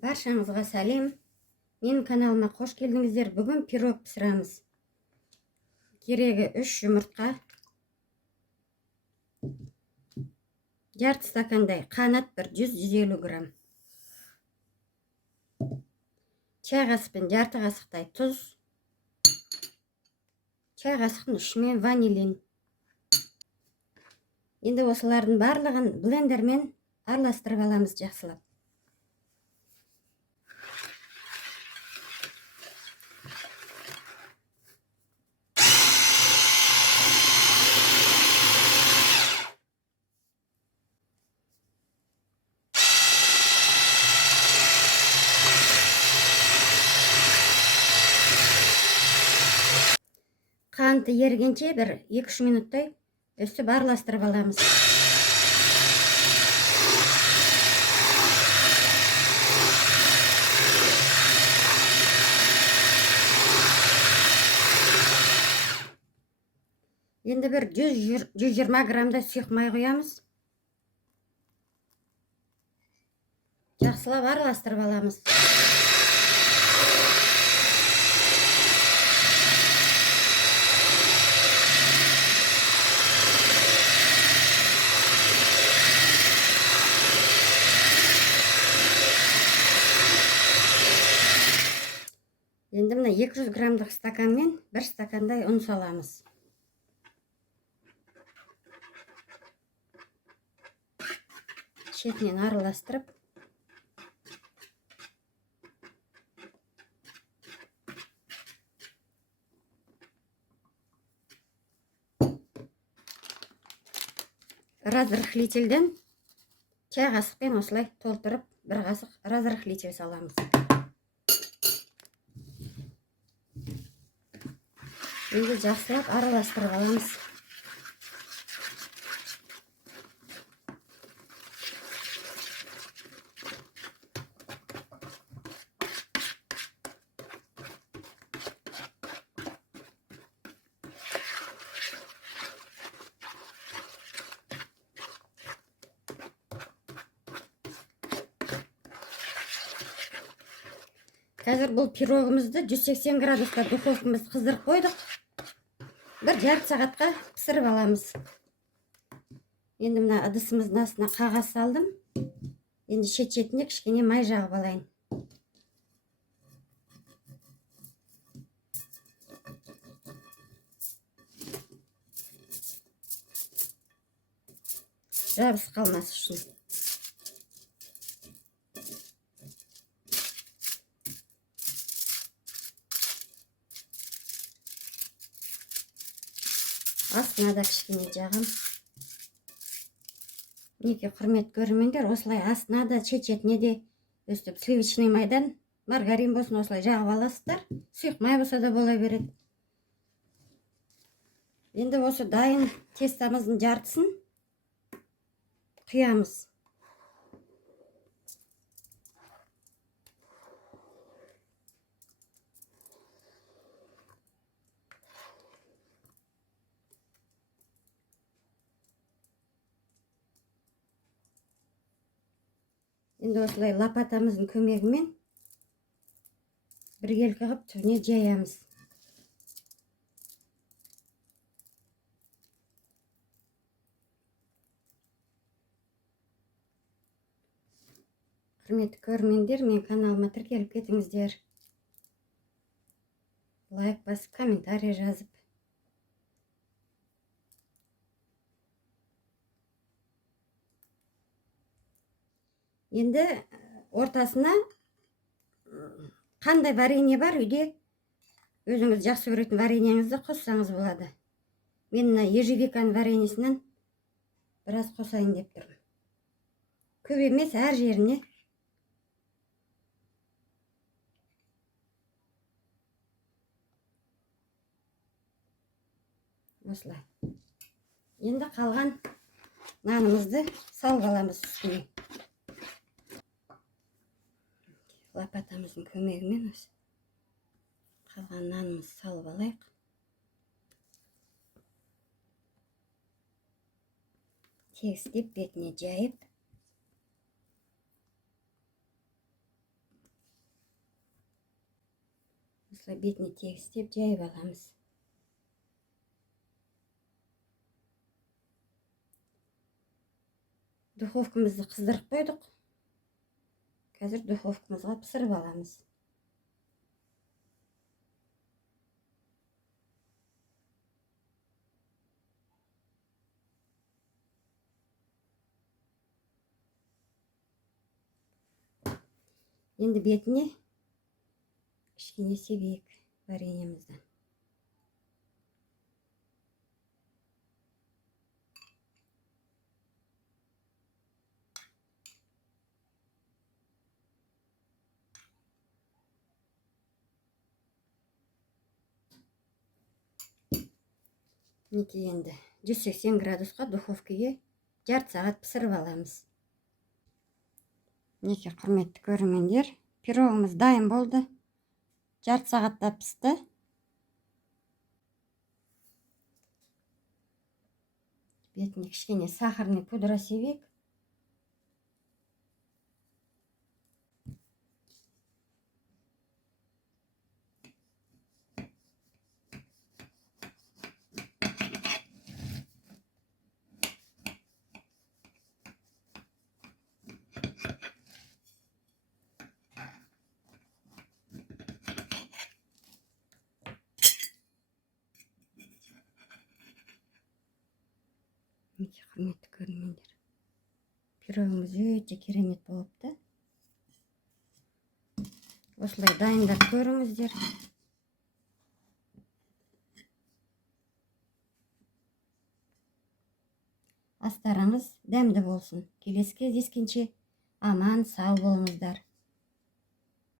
Баршаңызға сәлем. Менің каналыма қош келдіңіздер. Бүгін пирог пісіреміз. Керегі 3 жұмыртқа, жарты стакандай қанат, 100-150 грамм. Чай қасықпен жарты қасықтай тұз, чай қасықтың ұшымен ванилин. Енді осылардың барлығын блендермен араластырып аламыз жақсылап. Қанты ергенше 1-2 минуттай өстіп араластырып аламыз. Енді 100-120 граммдай сұйық май құямыз. Жақсылап араластырып аламыз. Енді мына 200 граммдық стаканмен 1 стакандай ұн саламыз. Шетінен араластырып, разрыхлительден чай қасықпен осылай толтырып, 1 қасық разрыхлитель саламыз. Енді жақсылап араластырып аламыз. Қазір бұл пирогымызды 180 градуста духовкамыз қыздырып қойдық. 1,5 сағатқа пісіріп аламыз. Енді мына ыдысымыздың астына қағаз салдым. Енді шет-шетіне кішкене май жағып алайын. Жабысып қалмас үшін. Астына да кішкене жағым. Неке құрмет көрермендер, осылай астына да шет-шетіне де өстіп сливочный майдан, маргарин болсын осылай жағып аласыздар. Сұйық май болса да бола береді. Енді осы дайын тестамыздың жартысын құямыз. Енді осылай лопатамыздың көмегімен біркелкі қылып түбіне жаямыз. Құрметті көрермендер, мен каналыма тіркеліп кетіңіздер. Лайк басып, комментарий жазып. Енді ортасына қандай варенье бар үйде, өзіңіз жақсы көретін вареньеңізді қоссаңыз болады. Мен ежевиканың вареньесінен біраз қосайын деп тұрмын. Көп емес, әр жеріне. Осылай. Енді қалған нанымызды салып аламыз үстіне. Лопатамыздың көмегімен осы қалған нанымызды салып алайық. Тегістеп бетіне жайып осылай бетіне тегістеп жайып аламыз. Духовкамызды қыздырып қойдық. Қазір духовкамызға пісіріп аламыз. Енді бетіне кішкене себейік вареньемізді. Мінекей енді 180 градусқа духовкаға жарты сағат пісіріп аламыз. Мінекей құрметті көрермендер, пирогымыз дайын болды. Жарты сағатта пісті. Бетіне кішкене сахарный пудра себейік. Мінекей құрметті көрермендер, пирогымыз өте керемет болыпты. Осылай дайындап көріңіздер. Астарыңыз дәмді болсын. Келесі кездескенше аман сау болыңыздар.